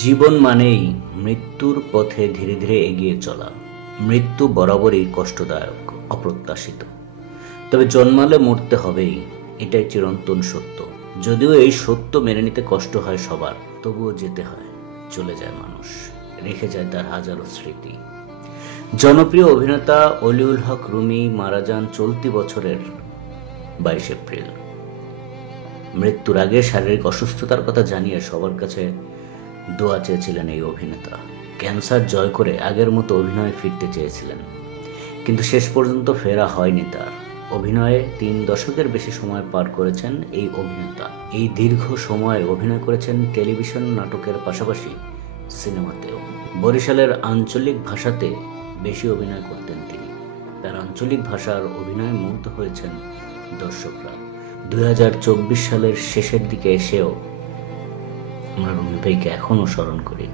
জীবন মানেই মৃত্যুর পথে ধীরে ধীরে এগিয়ে চলা। মৃত্যু বরাবরই কষ্টদায়ক, অপ্রত্যাশিত। তবে জন্মালে মরতে হবেই, এটাই চিরন্তন সত্য। যদিও এই সত্য মেনে নিতে কষ্ট হয় সবার, তবুও যেতে হয়। চলে যায় মানুষ, রেখে যায় তার হাজারো স্মৃতি। জনপ্রিয় অভিনেতা অলিউল হক রুমি মারা যান চলতি বছরের 22 এপ্রিল। মৃত্যুর আগে শারীরিক অসুস্থতার কথা জানিয়ে সবার কাছে দোয়া চেয়েছিলেন এই অভিনেতা। ক্যান্সার জয় করে আগের মতো অভিনয়ে ফিরতে চেয়েছিলেন, কিন্তু শেষ পর্যন্ত ফেরা হয়নি তার। অভিনয়ে 3 দশকের বেশি সময় পার করেছেন এই অভিনেতা। এই দীর্ঘ সময় অভিনয় করেছেন টেলিভিশন নাটকের পাশাপাশি সিনেমাতেও। বরিশালের আঞ্চলিক ভাষাতে বেশি অভিনয় করতেন তিনি। তার আঞ্চলিক ভাষার অভিনয়ে মুগ্ধ হয়েছেন দর্শকরা। 2024 সালের শেষের দিকে এসেও আমরা রুমি ভাইকে এখনও স্মরণ করি।